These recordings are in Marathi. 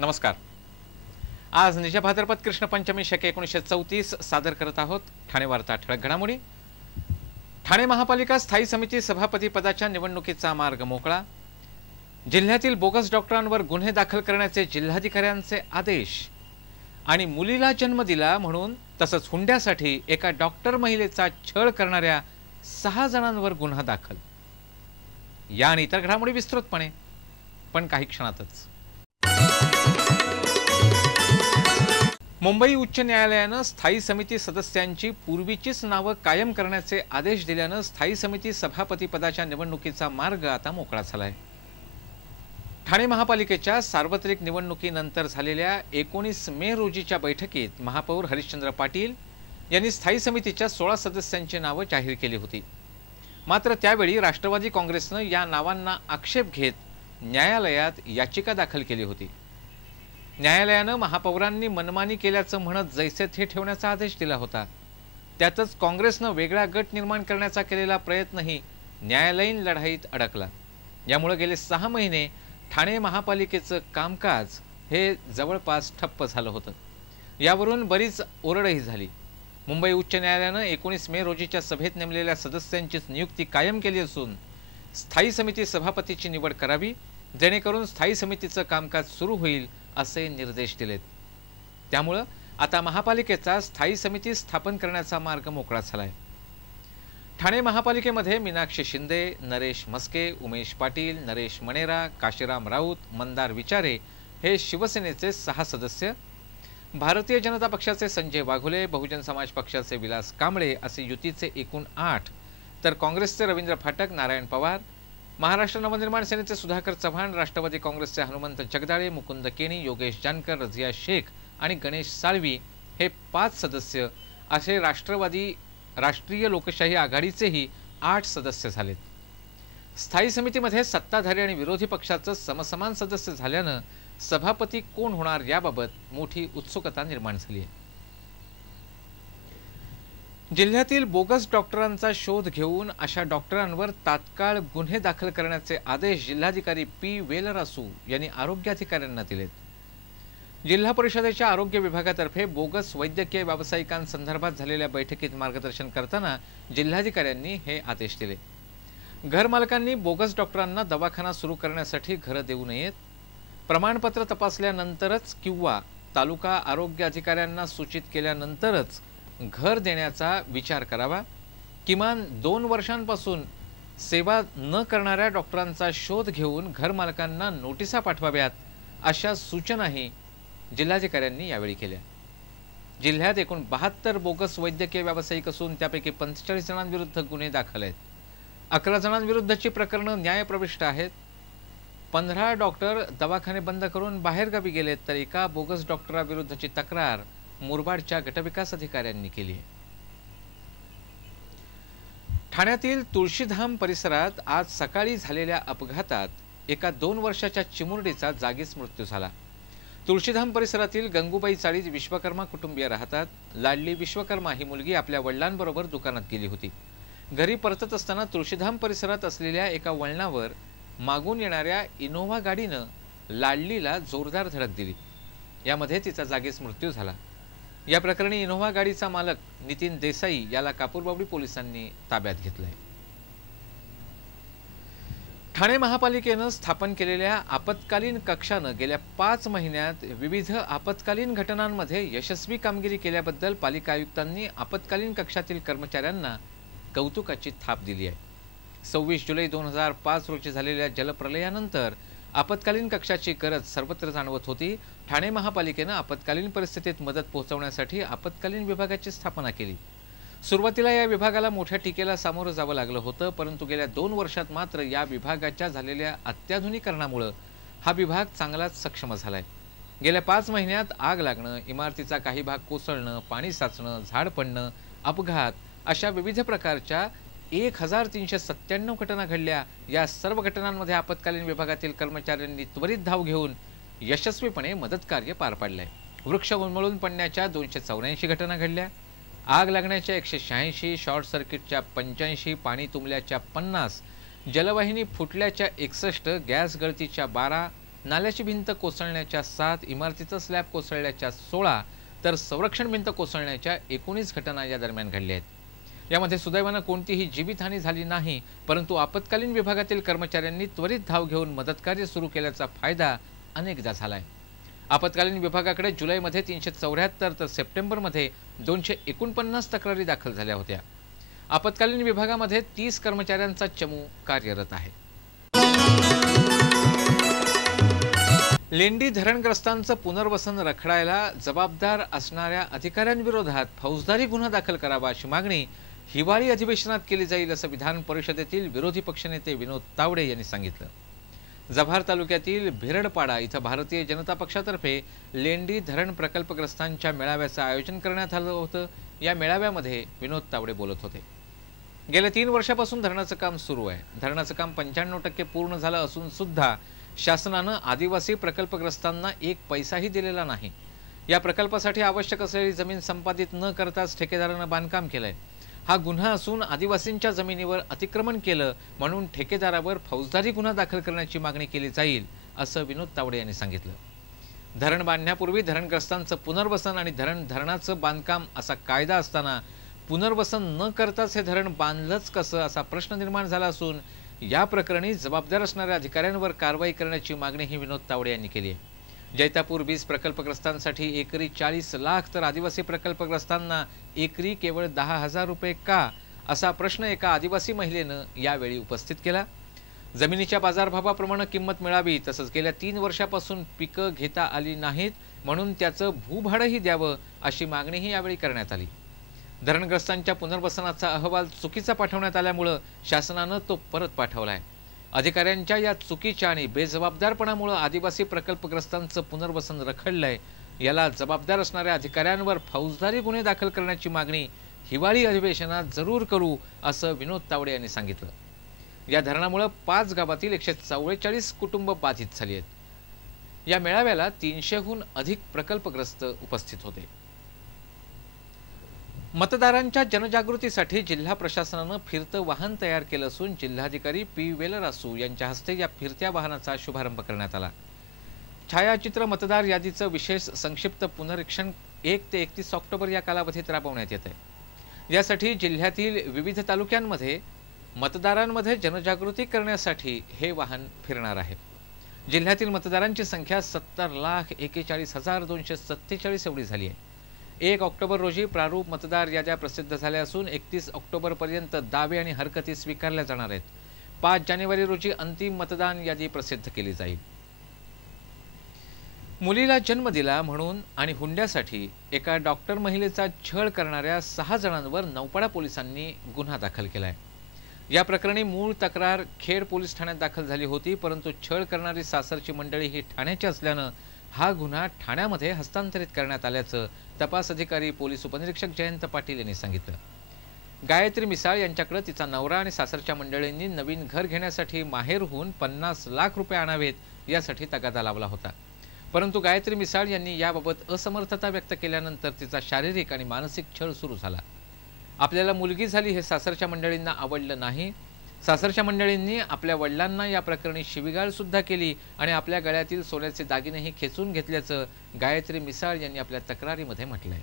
नमस्कार। आज निज भाद्रपद कृष्ण पंचमी शके 1934 सादर करत आहोत ठाणे वार्ता ठळक घडामोडी। ठाणे महापालिका स्थायी समिती सभापती पदाच्या निवडणुकीचा मार्ग मोकळा। जिल्ह्यातील बोगस डॉक्टरांवर गुन्हे दाखल करण्याचे जिल्हाधिकाऱ्यांचे आदेश आणि मुलीला जन्म दिला म्हणून तसंच हुंड्यासाठी एका डॉक्टर महिलेचा छळ करणाऱ्या 6 जणांवर गुन्हा दाखल। या आणि इतर घडामोडी विस्तृतपणे पण काही क्षणातच। मुंबई उच्च न्यायालयाने स्थायी समिती सदस्यांची पूर्वीचीच नावे कायम करण्याचे आदेश दिल्याने स्थायी समिती सभापती पदाच्या निवडणुकीचा मार्ग आता मोकळा झालाय। ठाणे महापालिकेच्या सार्वत्रिक निवडणुकीनंतर झालेल्या 19 मे रोजीच्या बैठकीत महापौर हरिश्चंद्र पाटील यांनी स्थायी समितीच्या 16 सदस्यांची नावे जाहीर केली होती। मात्र त्यावेळी राष्ट्रवादी काँग्रेसने या नावांना आक्षेप घेत न्यायालयात याचिका दाखल केली होती। न्यायालयाने महापौरांनी मनमानी केल्याचं म्हणत जैसे थे ठेवण्याचा आदेश दिला होता। त्यातच काँग्रेसने वेगळा गट निर्माण करण्याचा केलेला प्रयत्नही न्यायालयीन लढाईत अडकला। यामुळे गेले 6 महिने ठाणे महापालिकेचं कामकाज हे जवळपास ठप्प झालं होतं। यावरून बरीच ओरडही झाली। मुंबई उच्च न्यायालयाने 19 मे रोजीच्या सभेत नेमलेल्या सदस्यांचीच नियुक्ती कायम केली असून स्थायी समिती सभापतीची निवड करावी जेणेकरून स्थायी समितीचं कामकाज सुरू होईल असे निर्देश दिलेत। त्यामुळे आता महापालिकेचा स्थायी समिती स्थापन करण्याचा मार्ग मोकळा झालाय। ठाणे महापालिकेमध्ये मीनाक्षी शिंदे, नरेश म्हस्के, उमेश पाटील, नरेश मणेरा, काशीराम राऊत, मंदार विचारे हे शिवसेनेचे 6 सदस्य, भारतीय जनता पक्षाचे संजय वाघोले, बहुजन समाज पक्षाचे विलास कांबळे असे युतीचे एकूण 8, तर काँग्रेसचे रवींद्र फाटक, नारायण पवार, महाराष्ट्र नवनिर्माण सेनेचे सुधाकर चव्हाण, राष्ट्रवादी काँग्रेसचे हनुमंत जगदाळे, मुकुंद केणी, योगेश जानकर, रझिया शेख आणि गणेश साळवी हे 5 सदस्य असे राष्ट्रीय लोकशाही आघाडीचेही 8 सदस्य झालेत। स्थायी समितीमध्ये सत्ताधारी आणि विरोधी पक्षाचे समसमान सदस्य झाल्याने सभापती कोण होणार याबाबत मोठी उत्सुकता निर्माण झाली आहे। जिल्ह्यातील बोगस डॉक्टरांचा शोध घेऊन अशा डॉक्टरांवर तात्काळ गुन्हे दाखल करण्याचे आदेश जिल्हाधिकारी पी वेलरासू यांनी आरोग्याधिकाऱ्यांना दिलेत। जिल्हा परिषदेच्या आरोग्य विभागातर्फे बोगस वैद्यकीय व्यावसायिकांसंदर्भात झालेल्या बैठकीत मार्गदर्शन करताना जिल्हाधिकाऱ्यांनी हे आदेश दिले। घरमालकांनी बोगस डॉक्टरांना दवाखाना सुरू करण्यासाठी घरे देऊ नयेत। प्रमाणपत्र तपासल्यानंतरच किंवा तालुका आरोग्य अधिकाऱ्यांना सूचित केल्यानंतरच घर देण्याचा विचार करावा। किमान 2 वर्षांपासून सेवा न करणाऱ्या डॉक्टरांचा शोध घेऊन घरमालकांना नोटिसा पाठवाव्यात अशा सूचनाही जिल्हाधिकाऱ्यांनी यावेळी केल्या। जिल्ह्यात एकूण 72 बोगस वैद्यकीय व्यावसायिक असून त्यापैकी 45 जणांविरुद्ध गुन्हे दाखल आहेत। 11 जणांविरुद्धची प्रकरणे न्यायप्रविष्ट आहेत। 15 डॉक्टर दवाखाने बंद करून बाहेरगावी गेलेत तर एका बोगस डॉक्टराविरुद्धची तक्रार मुरबाडच्या गटविकास अधिकाऱ्यांनी केली आहे। ठाण्यातील तुळशीधाम परिसरात आज सकाळी झालेल्या अपघातात एका 2 वर्षाच्या चिमुरडीचा जागीच मृत्यू झाला। तुळशीधाम परिसरातील गंगूबाई चाळीत विश्वकर्मा कुटुंबीय राहतात। लाडली विश्वकर्मा ही मुलगी आपल्या वडिलांबरोबर दुकानात गेली होती। घरी परतत असताना तुळशीधाम परिसरात असलेल्या एका वळणावर मागून येणाऱ्या इनोव्हा गाडीने लाडलीला जोरदार धडक दिली। यामध्ये तिचा जागीच मृत्यू झाला। या प्रकरणी इनोव्हा गाडीचा मालक नितीन देसाई याला कापूरबावडी पोलिसांनी ताब्यात घेतलंय। ठाणे महापालिकेने स्थापन केलेल्या आपत्कालीन कक्षाने गेल्या 5 महिन्यात विविध आपत्कालीन घटनांमध्ये यशस्वी कामगिरी केल्याबद्दल पालिका आयुक्तांनी आपत्कालीन कक्षातील कर्मचाऱ्यांना कौतुकाची थाप दिली आहे। 26 जुलै 2005 रोजी झालेल्या जलप्रलयानंतर आपत्कालीन कक्षाची गरज सर्वत्र जाणवत होती। ठाणे महापालिकेने आपत्कालीन परिस्थितीत मदत पोहोचवण्यासाठी आपत्कालीन विभागाची स्थापना केली। सुरुवातीला या विभागाला मोठ्या टीकेला सामोरं जावं लागलं होतं, परंतु गेल्या 2 वर्षात मात्र या विभागाच्या झालेल्या अत्याधुनिकीकरणामुळे हा विभाग चांगलाच सक्षम झालाय। गेल्या 5 महिन्यात आग लागणं, इमारतीचा काही भाग कोसळणं, पाणी साचणं, झाड पडणं, अपघात अशा विविध प्रकारच्या 1397 घटना घडल्या। या सर्व घटनांमध्ये आपत्कालीन विभागातील कर्मचाऱ्यांनी त्वरित धाव घेऊन यशस्वीपणे मदत कार्य पार पाडले। वृक्ष उन्मळून पडण्याच्या 284 घटना घडल्या। आग लागण्याच्या 186, शॉर्ट सर्किटच्या 85, पाणी तुंबल्याच्या 50, जलवाहिनी फुटल्याच्या 61, गॅस गळतीच्या 12, नाल्याची भिंत कोसळण्याच्या 7, इमारतीचा स्लॅब कोसळल्याच्या 16 तर संरक्षण भिंत कोसळण्याच्या 19 घटना या दरम्यान घडल्या आहेत। यामध्ये सुदैवानं कोणतीही जीवितहानी झाली नाही, परंतु आपत्कालीन विभागातील कर्मचाऱ्यांनी त्वरित धाव घेऊन मदतकार्य सुरू केल्याचा फायदा अनेकदा झालाय। आपत्कालीन विभागाकडे जुलैमध्ये 374 तर सप्टेंबरमध्ये 249 तक्रारी दाखल झाल्या होत्या। आपत्कालीन विभागामध्ये 30 कर्मचाऱ्यांचा चमू कार्यरत आहे। लेंडी धरणग्रस्तांचं पुनर्वसन रखडायला जबाबदार असणाऱ्या अधिकाऱ्यांविरोधात फौजदारी गुन्हा दाखल करावा अशी मागणी हिवाळी अधिवेशनात केली जाईल असं विधान परिषदेतील विरोधी पक्षनेते विनोद तावडे यांनी सांगितलं। जव्हार तालुक्यातील भिरडपाडा इथं भारतीय जनता पक्षातर्फे लेंडी धरण प्रकल्पग्रस्तांच्या मेळाव्याचं आयोजन करण्यात आलं होतं। या मेळाव्यामध्ये विनोद तावडे बोलत होते। गेल्या 3 वर्षापासून धरणाचं काम सुरू आहे। धरणाचं काम 95% पूर्ण झालं असून सुद्धा शासनानं आदिवासी प्रकल्पग्रस्तांना 1 पैसाही दिलेला नाही। या प्रकल्पासाठी आवश्यक असलेली जमीन संपादित न करताच ठेकेदारानं बांधकाम केलंय। हा गुन्हा असून आदिवासींच्या जमिनीवर अतिक्रमण केलं म्हणून ठेकेदारावर फौजदारी गुन्हा दाखल करण्याची मागणी केली जाईल असं विनोद तावडे यांनी सांगितलं। धरण बांधण्यापूर्वी धरणग्रस्तांचं पुनर्वसन आणि धरणाचं बांधकाम असा कायदा असताना पुनर्वसन न करताच हे धरण बांधलंच कसं असा प्रश्न निर्माण झाला असून या प्रकरणी जबाबदार असणाऱ्या अधिकाऱ्यांवर कारवाई करण्याची मागणीही विनोद तावडे यांनी केली आहे। जैतापूर बीज प्रकल्पग्रस्तांसाठी एकरी 40 लाख तर आदिवासी प्रकल्पग्रस्तांना एकरी केवळ 10,000 रुपये का असा प्रश्न एका आदिवासी महिलेनं यावेळी उपस्थित केला। जमिनीच्या बाजारभावाप्रमाणे किंमत मिळावी तसंच गेल्या 3 वर्षापासून पिकं घेता आली नाहीत म्हणून त्याचं भूभाडंही द्यावं अशी मागणीही यावेळी करण्यात आली। धरणग्रस्तांच्या पुनर्वसनाचा अहवाल चुकीचा पाठवण्यात आल्यामुळे शासनानं तो परत पाठवलाय। अधिकाऱ्यांच्या या चुकीच्या आणि बेजबाबदारपणामुळे आदिवासी प्रकल्पग्रस्तांचं पुनर्वसन रखडलंय। याला जबाबदार असणाऱ्या अधिकाऱ्यांवर फौजदारी गुन्हे दाखल करण्याची मागणी हिवाळी अधिवेशनात जरूर करू असं विनोद तावडे यांनी सांगितलं। या धरणामुळे 5 गावातील 144 कुटुंब बाधित झाली आहेत। या मेळाव्याला 300हून अधिक प्रकल्पग्रस्त उपस्थित होते। मतदारांच्या जनजागृतीसाठी जिल्हा प्रशासनानं फिरतं वाहन तयार केलं असून जिल्हाधिकारी पी वेलरासू यांच्या हस्ते या फिरत्या वाहनाचा शुभारंभ करण्यात आला। छायाचित्र मतदार यादीचं विशेष संक्षिप्त पुनरीक्षण 1 ते 31 ऑक्टोबर या कालावधीत राबवण्यात येत आहे। यासाठी जिल्ह्यातील विविध तालुक्यांमध्ये मतदारांमध्ये जनजागृती करण्यासाठी हे वाहन फिरणार आहे। जिल्ह्यातील मतदारांची संख्या 70,41,247 एवढी झाली आहे। 1 ऑक्टोबर रोजी प्रारूप मतदार याद्या प्रसिद्ध झाल्या असून 31 ऑक्टोबर पर्यंत दावे आणि हरकती स्वीकारल्या जाणार आहेत। 5 जानेवारी रोजी अंतिम मतदान यादी प्रसिद्ध केली जाईल। मुलीला जन्म दिला म्हणून आणि हुंड्यासाठी एका डॉक्टर महिलेचा छळ करणाऱ्या 6 जणांवर नौपाडा पोलिसांनी गुन्हा दाखल केलाय। या प्रकरणी मूळ तक्रार खेड पोलीस ठाण्यात दाखल झाली होती, परंतु छळ करणारी सासरची मंडळी ही ठाण्याची असल्यानं हा गुन्हा ठाण्यामध्ये हस्तांतरित करण्यात आल्याचं तपास अधिकारी पोलीस उपनिरीक्षक जयंत पाटील यांनी सांगितलं। गायत्री मिसाळ यांच्याकडे तिचा नवरा आणि सासरच्या मंडळींनी नवीन घर घेण्यासाठी माहेरहून 50 लाख रुपये आणावेत यासाठी तगादा लावला होता, परंतु गायत्री मिसाळ यांनी याबाबत असमर्थता व्यक्त केल्यानंतर तिचा शारीरिक आणि मानसिक छळ सुरू झाला। आपल्याला मुलगी झाली हे सासरच्या मंडळींना आवडलं नाही। सासरच्या मंडळींनी आपल्या वडिलांना या प्रकरणी शिवीगाळ सुद्धा केली आणि आपल्या गळ्यातील सोन्याचे दागिनेही खेचून घेतल्याचं गायत्री मिसाळ यांनी आपल्या तक्रारीमध्ये म्हटलंय।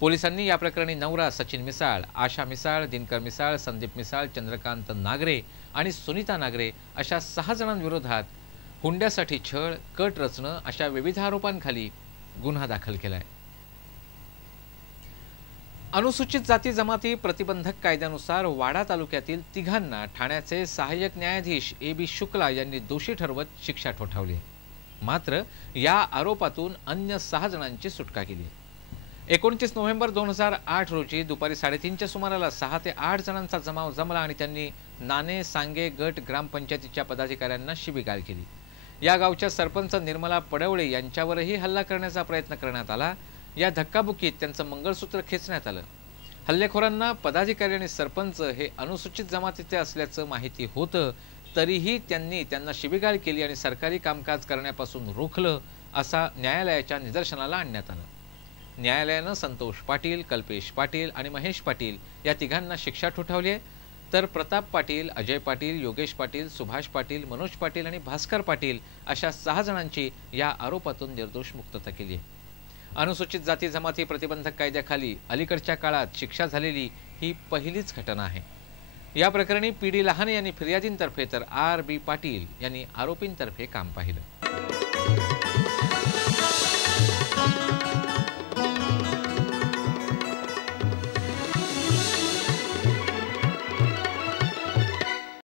पोलिसांनी या प्रकरणी नवरा सचिन मिसाळ, आशा मिसाळ, दिनकर मिसाळ, संदीप मिसाळ, चंद्रकांत नागरे आणि सुनीता नागरे अशा 6 जणांविरोधात हुंड्यासाठी छळ, कट रचणं अशा विविध आरोपांखाली गुन्हा दाखल केलाय। अनुसूचित जाती जमाती प्रतिबंधक कायद्यानुसार वाडा तालुक्यातील 3घांना ठाण्याचे सहाय्यक न्यायाधीश ए.बी. शुक्ला यांनी दोषी ठरवत शिक्षा ठोठावली। मात्र या आरोपातून अन्य 6 जणांची सुटका केली। 29 नोव्हेंबर 2008 रोजी दुपारी 3:30च्या सुमाराला 6 ते 8 जणांचा जमाव जमला आणि त्यांनी नाणे सांगे गट ग्रामपंचायतीच्या पदाधिकाऱ्यांना शिवीगाळ केली। या गावच्या सरपंच निर्मला पडवळे यांच्यावरही हल्ला करण्याचा प्रयत्न करण्यात आला। या धक्काबुक्कीत त्यांचं मंगळसूत्र खेचण्यात आलं। हल्लेखोरांना पदाधिकारी आणि सरपंच हे अनुसूचित जमातीचे असल्याचं माहिती होतं, तरीही त्यांनी त्यांना शिवीगाळ केली आणि सरकारी कामकाज करण्यापासून रोखलं असा न्यायालयाच्या निदर्शनाला आणण्यात आलं। न्यायालयानं संतोष पाटील, कल्पेश पाटील आणि महेश पाटील या 3घांना शिक्षा ठोठावली आहे। तर प्रताप पाटील, अजय पाटील, योगेश पाटील, सुभाष पाटील, मनोज पाटील आणि भास्कर पाटील अशा 6 जणांची या आरोपातून निर्दोष मुक्तता केली आहे. अनुसूचित जाती जमाती प्रतिबंधक कायद्याखाली अलीकडच्या काळात शिक्षा झालेली ही पहिलीच घटना आहे. या प्रकरणी PD लहाने यांनी फिर्यादींतर्फे तर RB पाटील यांनी आरोपींतर्फे काम पाहिलं.